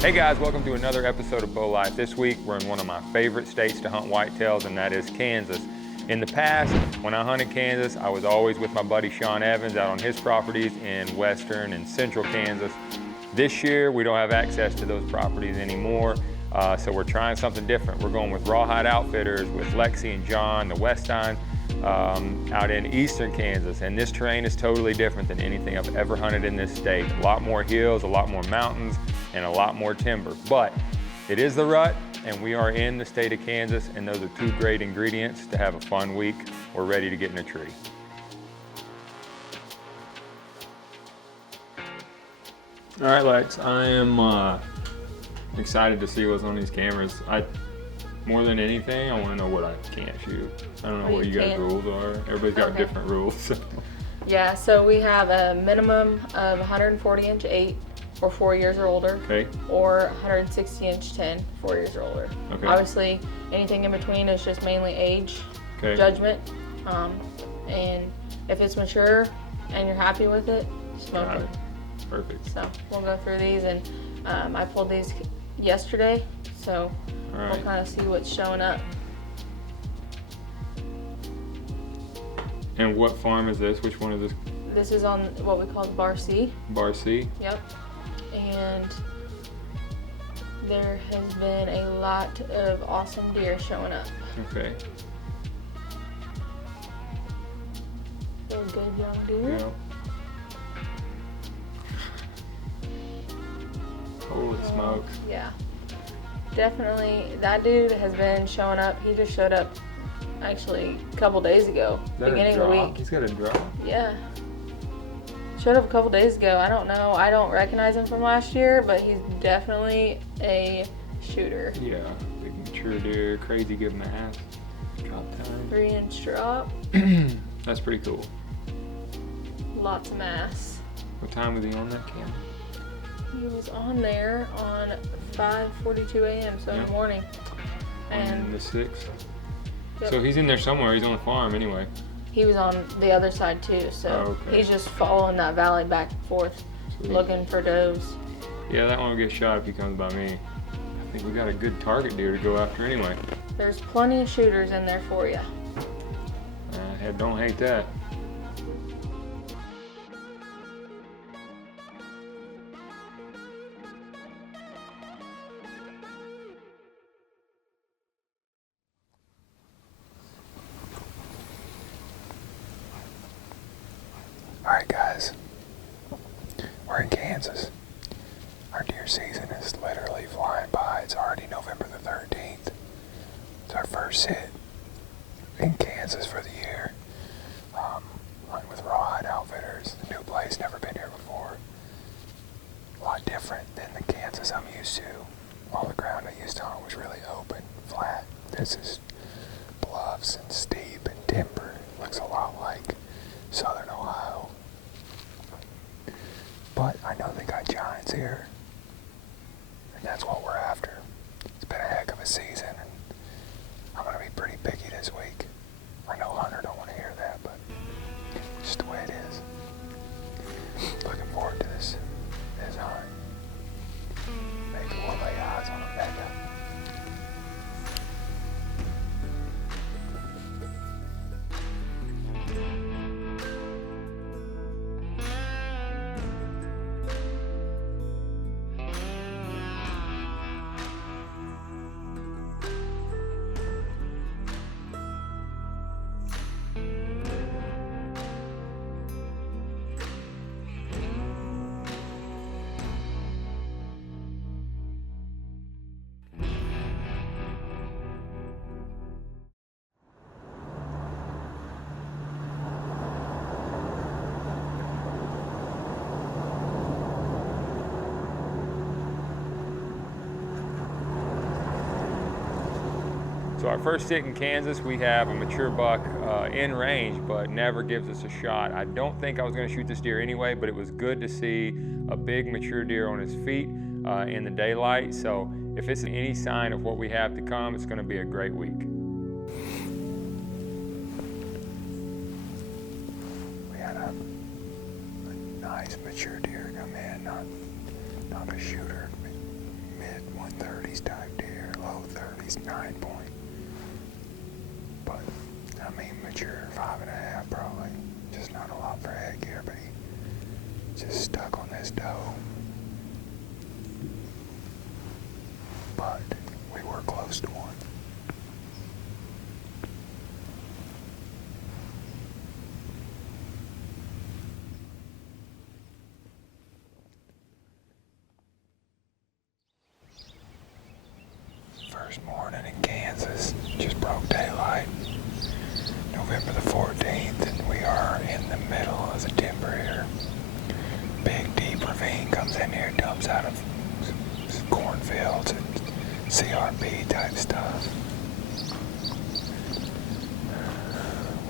Hey guys, welcome to another episode of Bow Life. This week we're in one of my favorite states to hunt whitetails, and that is Kansas. In the past, when I hunted Kansas, I was always with my buddy Sean Evans out on his properties in western and central Kansas. This year we don't have access to those properties anymore, so we're trying something different. We're going with Rawhide Outfitters with Lexi and John, the Westine, out in eastern Kansas, and this terrain is totally different than anything I've ever hunted in this state. A lot more hills, a lot more mountains, and a lot more timber, but it is the rut, and we are in the state of Kansas, and those are two great ingredients to have a fun week. We're ready to get in a tree. All right, Lex, I am excited to see what's on these cameras. More than anything, I want to know what I can't shoot. I don't know what you guys' rules are. Everybody's got different rules. So. Yeah, so we have a minimum of 140-inch 8 or 4 years or older, or 160-inch 10, 4 years or older. Okay. Obviously, anything in between is just mainly age, judgment, and if it's mature and you're happy with it, smoke it. Perfect. So we'll go through these, and I pulled these yesterday, so we'll kind of see what's showing up. And what farm is this? Which one is this? This is on what we call Bar C. Bar C? Yep. And there has been a lot of awesome deer showing up. Okay. Feel good, young deer. Yeah. Holy smokes. Yeah. Definitely, that dude has been showing up. He just showed up actually a couple days ago, beginning of the week. He's got a drop? Yeah. Showed up a couple days ago. I don't know. I don't recognize him from last year, but he's definitely a shooter. Yeah. Big mature deer. Crazy good mass. Drop time. 3-inch drop. That's pretty cool. Lots of mass. What time was he on that camera? He was on there on 5:42 a.m. so in the morning. And the 6th. Yep. So he's in there somewhere. He's on the farm anyway. He was on the other side too, so he's just following that valley back and forth, looking for does. Yeah, that one will get shot if he comes by me. I think we got a good target deer to go after anyway. There's plenty of shooters in there for you. Don't hate that. Alright guys, we're in Kansas. Our deer season is literally flying by. It's already November the 13th. It's our first sit in Kansas for the year. Hunting with Rawhide Outfitters. The new place, never been here before. A lot different than the Kansas I'm used to. All the ground I used to hunt was really open, flat. This is bluffs and steep and timber. Looks a lot like Southern Ohio. But I know they got giants here, and that's what we're after. It's been a heck of a season, and I'm going to be pretty picky this week. I know Hunter don't want to hear that, but it's just the way it is. Looking forward to this hunt. Maybe we'll lay eyes on a mega. So our first sit in Kansas, we have a mature buck in range, but never gives us a shot. I don't think I was going to shoot this deer anyway, but it was good to see a big mature deer on his feet in the daylight. So if it's any sign of what we have to come, it's going to be a great week. We had a nice mature deer come in, not a shooter, mid 130s type deer, low 30s, 9 point. But, I mean, mature 5.5 probably. Just not a lot for headgear, but he just stuck on this doe. But we were close to one. First morning in Kansas, just broke daylight. November the 14th, and we are in the middle of the timber here. Big deep ravine comes in here, dumps out of cornfields and CRP type stuff.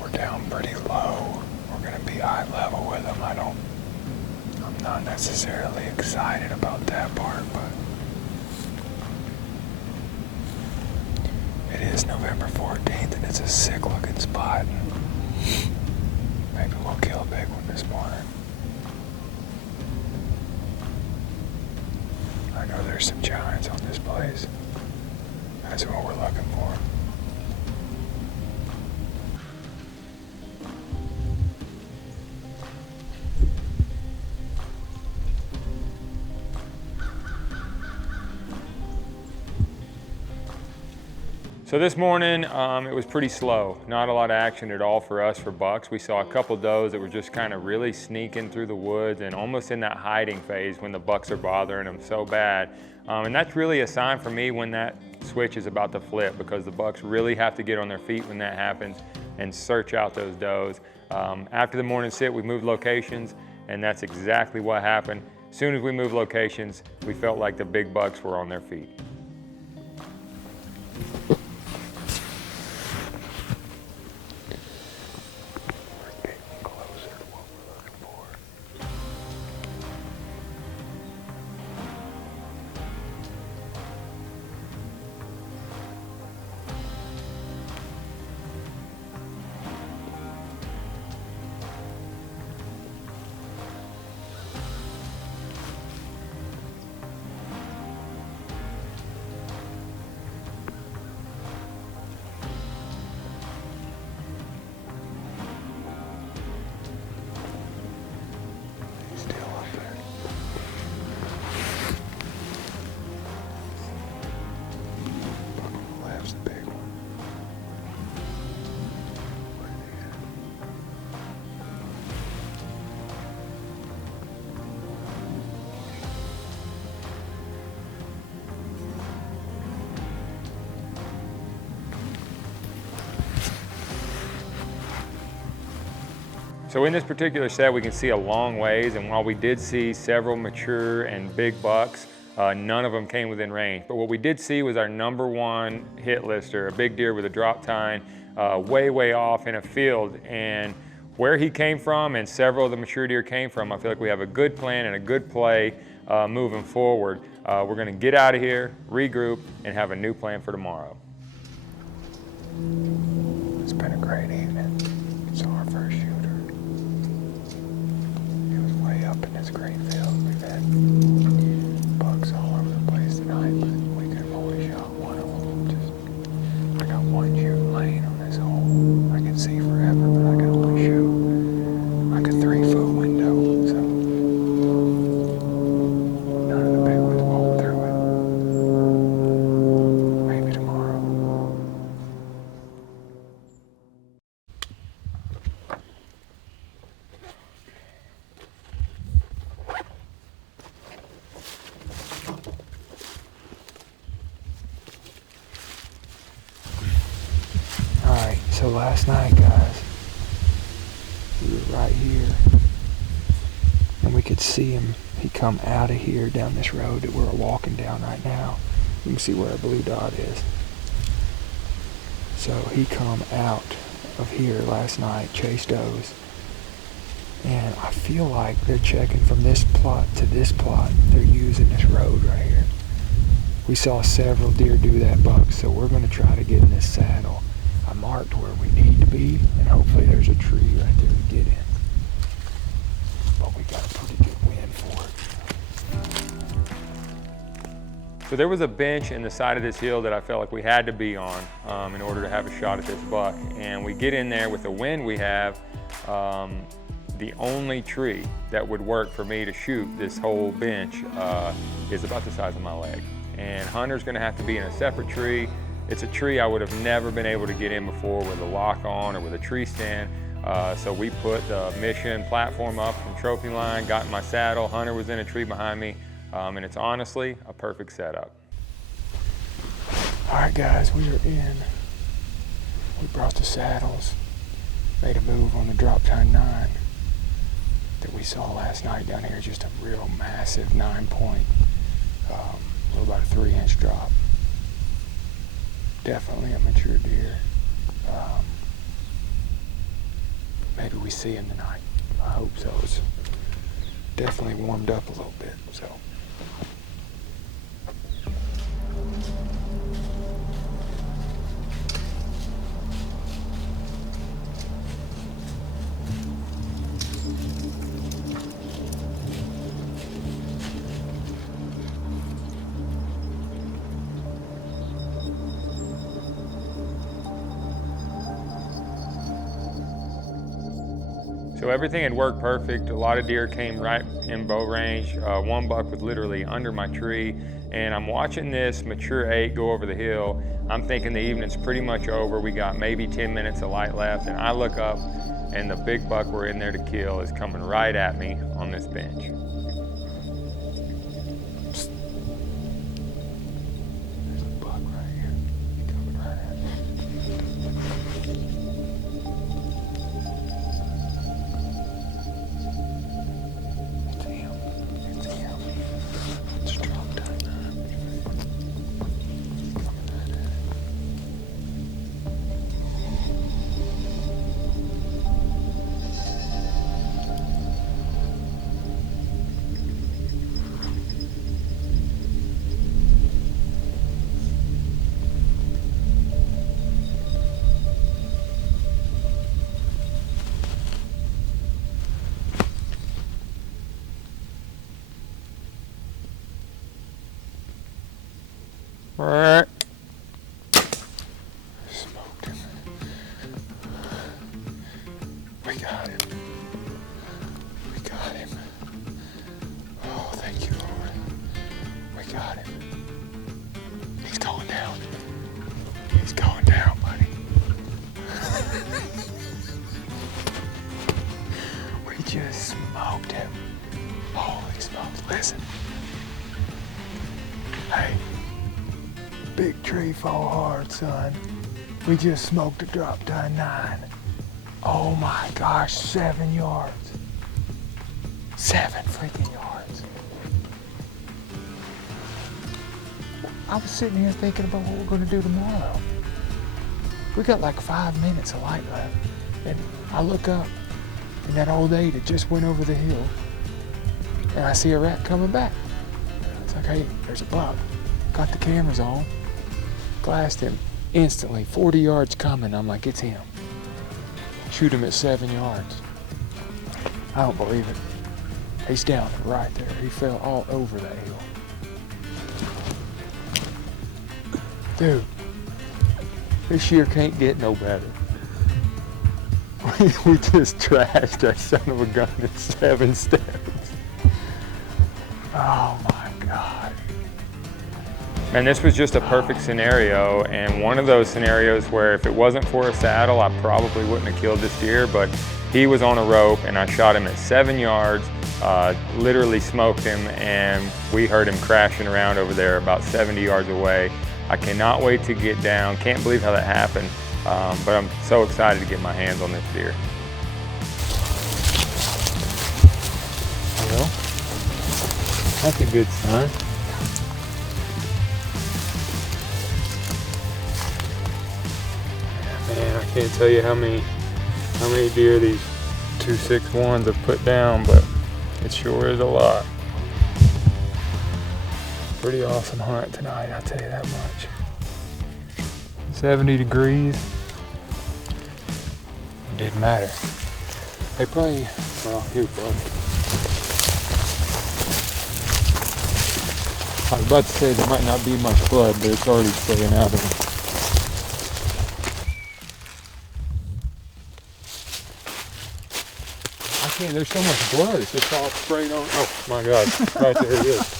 We're down pretty low. We're gonna be eye level with them. I'm not necessarily excited about that part, but it is November 14th and it's a sick looking spot. Maybe we'll kill a big one this morning. I know there's some giants on this place. That's what we're looking for. So this morning, it was pretty slow. Not a lot of action at all for us for bucks. We saw a couple does that were just kind of really sneaking through the woods and almost in that hiding phase when the bucks are bothering them so bad. And that's really a sign for me when that switch is about to flip, because the bucks really have to get on their feet when that happens and search out those does. After the morning sit, we moved locations, and that's exactly what happened. As soon as we moved locations, we felt like the big bucks were on their feet. So in this particular set, we can see a long ways, and while we did see several mature and big bucks, none of them came within range. But what we did see was our #1 hit lister, a big deer with a drop tine, way off in a field. And where he came from and several of the mature deer came from, I feel like we have a good plan and a good play moving forward. We're gonna get out of here, regroup, and have a new plan for tomorrow. It's been a great evening. It's our first shooter. It was way up in this green field. We've had bucks all over the place tonight, but we could have only shot one of them. I got one shooting lane on this hole. I can see forever, but I can only shoot like a 3-foot window, so none of the big ones won't through it. Maybe tomorrow. Alright, so last night, guys, we were right here, and we could see him. He come out of here down this road that we're walking down right now. You can see where our blue dot is. So he come out of here last night, chased those, and I feel like they're checking from this plot to this plot. They're using this road right here. We saw several deer do that buck, so we're going to try to get in this saddle. I marked where we need to be, and hopefully there's a tree right there to get in. But we got a pretty good wind for it. So there was a bench in the side of this hill that I felt like we had to be on in order to have a shot at this buck. And we get in there with the wind we have, the only tree that would work for me to shoot this whole bench is about the size of my leg. And Hunter's gonna have to be in a separate tree. It's a tree I would have never been able to get in before with a lock on or with a tree stand. So we put the Mission platform up from Trophy Line, got in my saddle. Hunter was in a tree behind me. And it's honestly a perfect setup. All right, guys, we are in. We brought the saddles, made a move on the drop tine 9 that we saw last night down here. Just a real massive 9-point, about a 3-inch drop. Definitely a mature deer. Maybe we see him tonight. I hope so. It's definitely warmed up a little bit, so. So everything had worked perfect. A lot of deer came right in bow range. One buck was literally under my tree, and I'm watching this mature 8 go over the hill. I'm thinking the evening's pretty much over. We got maybe 10 minutes of light left, and I look up, and the big buck we're in there to kill is coming right at me on this bench. There's a buck right here. He's coming right at me. Smoked him. We got him. We got him. Oh, thank you, Lord. We got him. He's going down. He's going down, buddy. We just smoked him. Holy smokes. Listen. Hey. Big tree fall hard, son. We just smoked a drop tine 9. Oh my gosh, 7 yards. 7 freaking yards. I was sitting here thinking about what we're gonna do tomorrow. We got like 5 minutes of light left. And I look up, and that old 8 had just went over the hill, and I see a rat coming back. It's like, hey, there's a buck. Got the cameras on. Glassed him instantly, 40 yards coming. I'm like, it's him. Shoot him at 7 yards. I don't believe it. He's down right there. He fell all over that hill. Dude, this year can't get no better. We just trashed that son of a gun in 7 steps. Oh my God. And this was just a perfect scenario, and one of those scenarios where if it wasn't for a saddle, I probably wouldn't have killed this deer, but he was on a rope and I shot him at 7 yards, literally smoked him, and we heard him crashing around over there about 70 yards away. I cannot wait to get down. Can't believe how that happened, but I'm so excited to get my hands on this deer. Well, that's a good sign. Man, I can't tell you how many deer these 261s have put down, but it sure is a lot. Pretty awesome hunt tonight, I'll tell you that much. 70 degrees. It didn't matter. They probably, well, here, bud. I was about to say there might not be much blood, but it's already flowing out of him. I can't, there's so much blood, it's just all sprayed on. Oh my God, right there it is.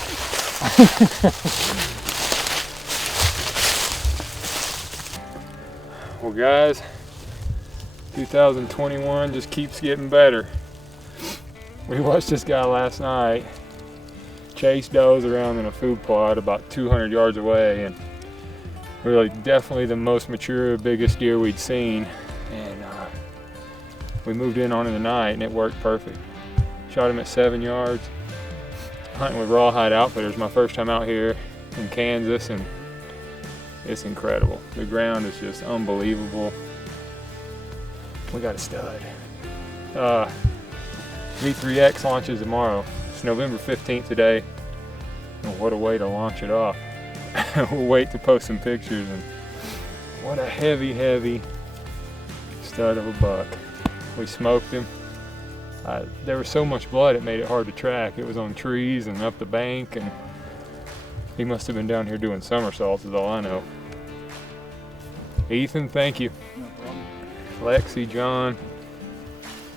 Well guys, 2021 just keeps getting better. We watched this guy last night chase does around in a food plot about 200 yards away, and really definitely the most mature, biggest deer we'd seen. And we moved in on him tonight and it worked perfect. Shot him at 7 yards. Hunting with Rawhide Outfitters, my first time out here in Kansas, and it's incredible. The ground is just unbelievable. We got a stud. V3X launches tomorrow. It's November 15th today. And what a way to launch it off. We'll wait to post some pictures, and what a heavy, heavy stud of a buck. We smoked him. There was so much blood it made it hard to track. It was on trees and up the bank, and he must have been down here doing somersaults is all I know. Ethan, thank you. No problem. Lexi, John,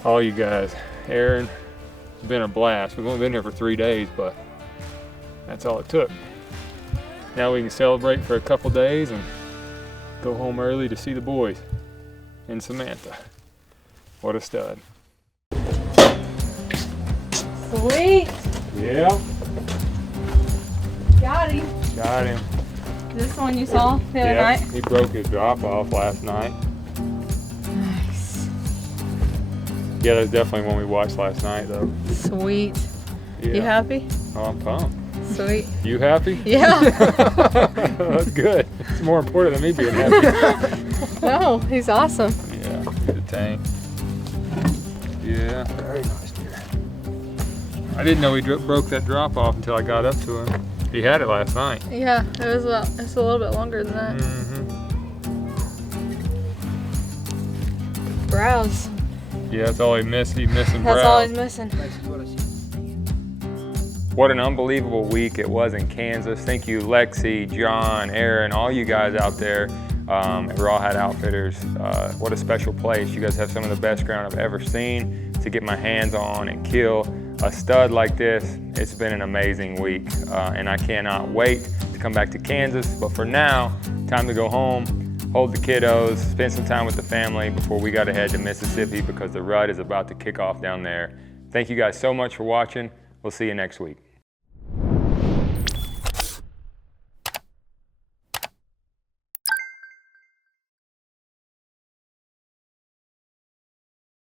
all you guys. Aaron, it's been a blast. We've only been here for 3 days, but that's all it took. Now we can celebrate for a couple days and go home early to see the boys and Samantha. What a stud. Sweet. Yeah. Got him. Got him. This one you saw the other night? He broke his drop off last night. Nice. Yeah, that's definitely one we watched last night though. Sweet. Yeah. You happy? Oh, I'm pumped. Sweet. You happy? Yeah. That's good. It's more important than me being happy. No, he's awesome. Yeah, the tank. Yeah. Very nice deer. I didn't know he broke that drop off until I got up to him. He had it last night. Yeah, it's a little bit longer than that. Mm-hmm. Browse. Yeah, that's all he missed. He's missing That's browse. all he's missing. What an unbelievable week it was in Kansas. Thank you, Lexi, John, Aaron, all you guys out there at Rawhide Outfitters. What a special place. You guys have some of the best ground I've ever seen to get my hands on and kill a stud like this. It's been an amazing week, and I cannot wait to come back to Kansas. But for now, time to go home, hold the kiddos, spend some time with the family before we got to head to Mississippi because the rut is about to kick off down there. Thank you guys so much for watching. We'll see you next week.